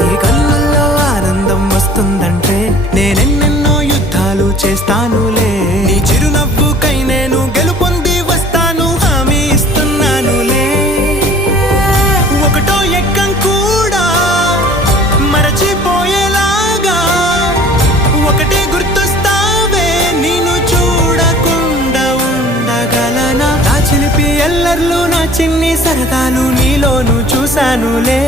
నీ కళ్ళల్లో ఆనందం వస్తుందంటే నేనెన్నెన్నో యుద్ధాలు చేస్తానులే. నీ చిరునవ్వుకై నేను గెలుపొంది వస్తాను, హామీ ఇస్తున్నానులే. ఒకటో ఎక్కం కూడా మరచిపోయేలాగా ఒకటే గుర్తొస్తావే, నేను చూడకుండా ఉండగలనా? నా చిలిపి ఎల్లర్లు, నా చిన్ని సరదాలు నీలోను చూశానులే.